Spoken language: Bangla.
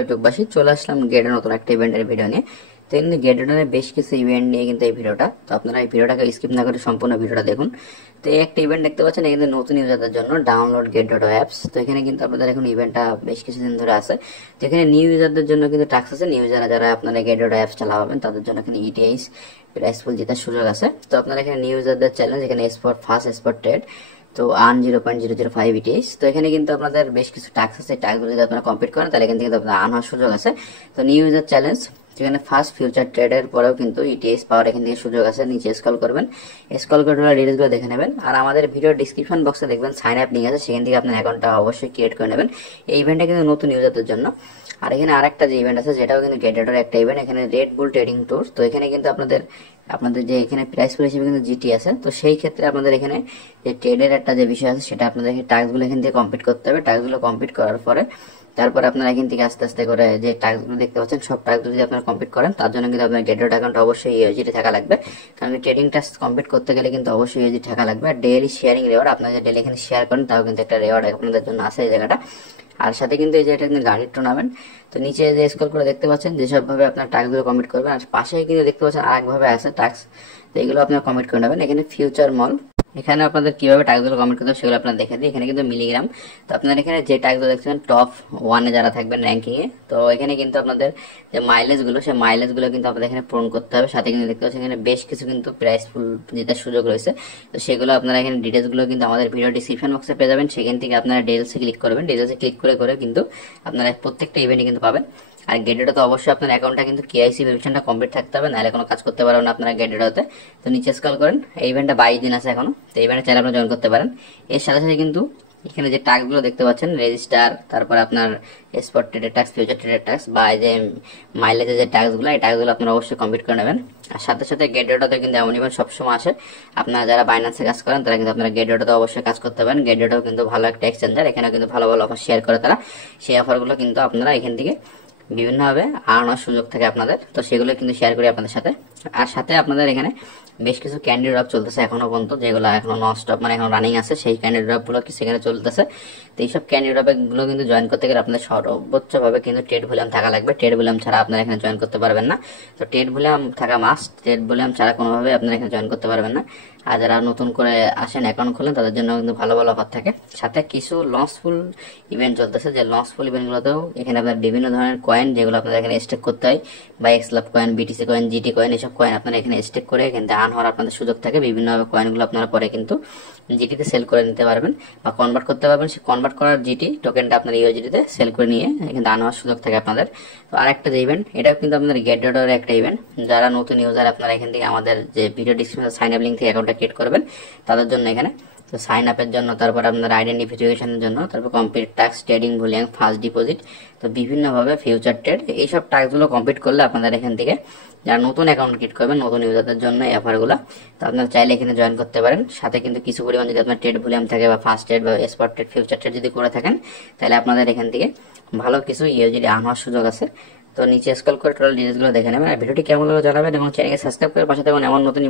ইউটিউববাসী চলে আসলাম গেটের নতুন একটা ইভেন্টের ভিডিও নিয়ে। তো কিন্তু গেটের বেশ কিছু ইভেন্ট নিয়ে কিন্তু এই ভিডিওটা, তো আপনারা এই ভিডিওটাকে স্কিপ না করে সম্পূর্ণ ভিডিওটা দেখুন। তো এই একটা ইভেন্ট দেখতে পাচ্ছেন, এখানে নতুন ইউজারদের জন্য ডাউনলোড গেট ডট অ্যাপস। তো এখানে কিন্তু আপনাদের এখন ইভেন্টটা বেশ কিছুদিন ধরে আছে। তো এখানে নিউ ইউজারদের জন্য কিন্তু টাস্ক আছে। নিউ ইউজার যারা আপনারা গেট ডট অ্যাপস চালাবেন তাদের জন্য এখানে ইটিআইস প্রাইসফুল জেতার সুযোগ আছে। তো আপনারা এখানে নিউ ইউজারদের চ্যালেঞ্জ, এখানে স্পট ফার্স্ট স্পট ট্রেড, তো আর্ন 0.005 ইটিএস। তো এখানে কিন্তু আপনাদের বেশ কিছু টাস্ক আছে। টাস্কগুলো যদি আপনারা কমপ্লিট করেন তাহলে এখান থেকে আপনার আর্ন হওয়ার সুযোগ আছে। তো নিউ ইউজার চ্যালেঞ্জ, যেখানে ফার্স্ট ফিউচার ট্রেডের পরেও কিন্তু ইটিএস পাওয়ার এখান থেকে সুযোগ আছে। নিচে স্ক্রল করবেন, স্ক্রল করে ডিটেলসগুলো দেখে নেবেন। আর আমাদের ভিডিও ডিসক্রিপশন বক্সে দেখবেন সাইন আপ লিঙ্ক আছে, সেখান থেকে আপনার অ্যাকাউন্টটা অবশ্যই ক্রিয়েট করে নেবেন। এই ইভেন্টটা কিন্তু নতুন ইউজারদের জন্য। আর এখানে আরেকটা যে ইভেন্ট আছে যেটাও কিন্তু গেটেডের একটা ইভেন্ট, এখানে রেড বুল ট্রেডিং ট্যুর। তো এখানে কিন্তু আপনাদের যে এখানে প্রাইস পুল হিসেবে কিন্তু জিটি আছে। তো সেই ক্ষেত্রে আপনাদের এখানে যে ট্রেডের একটা যে বিষয় আছে সেটা আপনাদের টাস্কগুলো এখান থেকে কমপ্লিট করতে হবে। টাস্কগুলো কমপ্লিট করার পরে তারপর আপনারা এখান থেকে আস্তে আস্তে করে যে টাস্কগুলো দেখতে পাচ্ছেন সব টাস্কগুলো যদি আপনারা কমপ্লিট করেন তার জন্য কিন্তু আপনার গেটেড অ্যাকাউন্ট অবশ্যই ইউএসডি থাকা লাগবে। কারণ ট্রেডিং টাস্ক কমপ্লিট করতে গেলে কিন্তু অবশ্যই ইউএসডি থাকা লাগবে। আর ডেইলি শেয়ারিং রেওয়ার্ড, আপনারা যে ডেইলি এখানে শেয়ার করেন তাও কিন্তু একটা রেওয়ার্ড আপনাদের জন্য আছে এই জায়গাটা। আর সাথে কিন্তু এই যে এটা কিন্তু গাড়ির টুর্নামেন্ট। তো নিচে যে স্ক্রল করে দেখতে পাচ্ছেন যেসব ভাবে আপনার টাস্কগুলো কমপ্লিট করবেন, আর পাশে কিন্তু দেখতে পাচ্ছেন আরেকভাবে আছে টাস্ক। তো এগুলো আপনারা কমপ্লিট করে নেবেন। এখানে ফিউচার মল, এখানে আপনাদের কিভাবে টাস্কগুলো কমপ্লিট করতে হবে সেগুলো আপনারা দেখে দিই। এখানে কিন্তু মিলিগ্রাম। তো আপনারা এখানে যে টাস্কগুলো দেখছেন টপ 1-এ যারা থাকবেন র্যাঙ্কিং এ, তো এখানে কিন্তু আপনাদের যে মাইলেজগুলো, সেই মাইলেজগুলো কিন্তু আপনাদের এখানে পূরণ করতে হবে। সাথে কিন্তু দেখতে পাচ্ছেন এখানে বেশ কিছু কিন্তু প্রাইস ফুল জেতার সুযোগ রয়েছে। তো সেগুলো আপনারা এখানে ডিটেলসগুলো কিন্তু আমাদের ভিডিও ডিসক্রিপশন বক্সে পেয়ে যাবেন। সেখান থেকে আপনারা ডিটেলসে ক্লিক করবেন। ডিটেলসে ক্লিক করে কিন্তু আপনারা প্রত্যেকটা ইভেন্টে কিন্তু পাবেন। আর গেটেডে তো অবশ্যই আপনার অ্যাকাউন্টটা কিন্তু কেআইসি ভেরিফিকেশনটা কমপ্লিট থাকতে হবে, নাহলে কোনো কাজ করতে পারবেন না আপনারা গেটেডতে। তো নিচে স্ক্রল করেন, এই ইভেন্টটা 22 দিন আছে এখনো। তো এই ইভেন্টে চাইলে আপনারা জয়েন করতে পারেন। এর সাথে সাথে কিন্তু এখানে যে টাস্কগুলো দেখতে পাচ্ছেন রেজিস্টার, তারপর আপনার স্পট ট্রেডের টাস্ক, ফিউচার ট্রেডের টাস্ক বা এই যে মাইলেজের যে টাস্কগুলো, এই টাস্কগুলো আপনারা অবশ্যই কমপ্লিট করে নেবেন। আর সাথে সাথে গেটেডতে কিন্তু এমন ইভেন্ট সবসময় আসে। আপনারা যারা বাইন্যান্সে কাজ করেন তারা কিন্তু আপনারা গেটেডতে অবশ্যই কাজ করতে পারেন। গেটেডও কিন্তু ভালো একটা এক্সচেঞ্জার, এখানে কিন্তু ভালো ভালো অফার শেয়ার করে তারা। সেই অফারগুলো কিন্তু আপনারা এখান থেকে বিভিন্নভাবে আনার সুযোগ থাকে আপনাদের। তো সেগুলো কিন্তু শেয়ার করি আপনাদের সাথে। আর সাথে আপনাদের এখানে বেশ কিছু ক্যান্ডি ড্রপ চলতেছে এখনো পর্যন্ত, যেগুলো এখনো নন স্টপ মানে এখন রানিং আছে, সেই ক্যান্ডি ড্রপ গুলো সেখানে চলতেছে। তো এইসব ক্যান্ডি ড্রপ গুলো কিন্তু জয়েন করতে গেলে আপনাদের সর্বোচ্চ ভাবে কিন্তু ট্রেড ভলিউম থাকা লাগবে। ট্রেড ভলিউম ছাড়া আপনারা এখানে জয়েন করতে পারবেন না। তো ট্রেড ভলিউম থাকা মাস্ট, ট্রেড ভলিউম ছাড়া কোনোভাবে আপনারা এখানে জয়েন করতে পারবেন না। আর যারা নতুন করে আসেন অ্যাকাউন্ট খোলেন তাদের জন্য কিন্তু ভালো ভালো অফার থাকে। সাথে কিছু লসফুল ইভেন্ট চলতেছে, যে লসফুল ইভেন্টগুলোতেও এখানে আপনার বিভিন্ন ধরনের কয়েন যেগুলো আপনাদের এখানে স্টেক করতে হয়, বা এক্সলাভ coin, BTC coin, GT coin, এসব কয়েন আপনারা এখানে স্টেক করে এখানে আর্ন হওয়ার আপনাদের সুযোগ থাকে। বিভিন্নভাবে কয়েনগুলো আপনারা পরে কিন্তু জিটিতে সেল করে নিতে পারবেন বা কনভার্ট করতে পারবেন। সেই কনভার্ট করার জিটি টোকেনটা আপনার ইউএসডিতে সেল করে নিয়ে এখানে আর্ন হওয়ার সুযোগ থাকে আপনাদের। তো আরেকটা যে ইভেন্ট, এটাও কিন্তু আপনাদের গেটডটের একটা ইভেন্ট। যারা নতুন ইউজার আপনারা এখান থেকে আমাদের যে ভিডিও ডিসক্রিপশনে সাইন আপ লিঙ্ক থেকে অ্যাকাউন্টটা ক্রিয়েট করবেন তাদের জন্য এখানে। তো সাইন আপের জন্য, তারপর আপনার আইডেন্টিফিকেশনের জন্য, তারপর complete task, trading volume, first deposit, তো বিভিন্নভাবে ফিউচার ট্রেড, এইসব টাস্কগুলো কমপ্লিট করলে আপনাদের এখান থেকে যারা নতুন অ্যাকাউন্ট ক্রিয়েট করবেন নতুন ইউজারদের জন্য এই অফারগুলো, তো আপনারা চাইলে এখানে জয়েন করতে পারেন। সাথে কিন্তু কিছু পরিমাণ যদি আপনার ট্রেড ভলিউম থাকে বা ফার্স্ট ট্রেড বা স্পট ট্রেড, ফিউচার ট্রেড যদি করে থাকেন তাহলে আপনাদের এখান থেকে ভালো কিছু ইউএসডি আর্ন হওয়ার সুযোগ আছে। তো নিচে স্ক্রল করে টোটাল ডিটেইলসগুলো দেখে নেবেন। আর ভিডিওটি কেমন লাগলো জানাবেন এবং চ্যানেলকে সাবস্ক্রাইব করে পাশে থাকুন এমন নতুন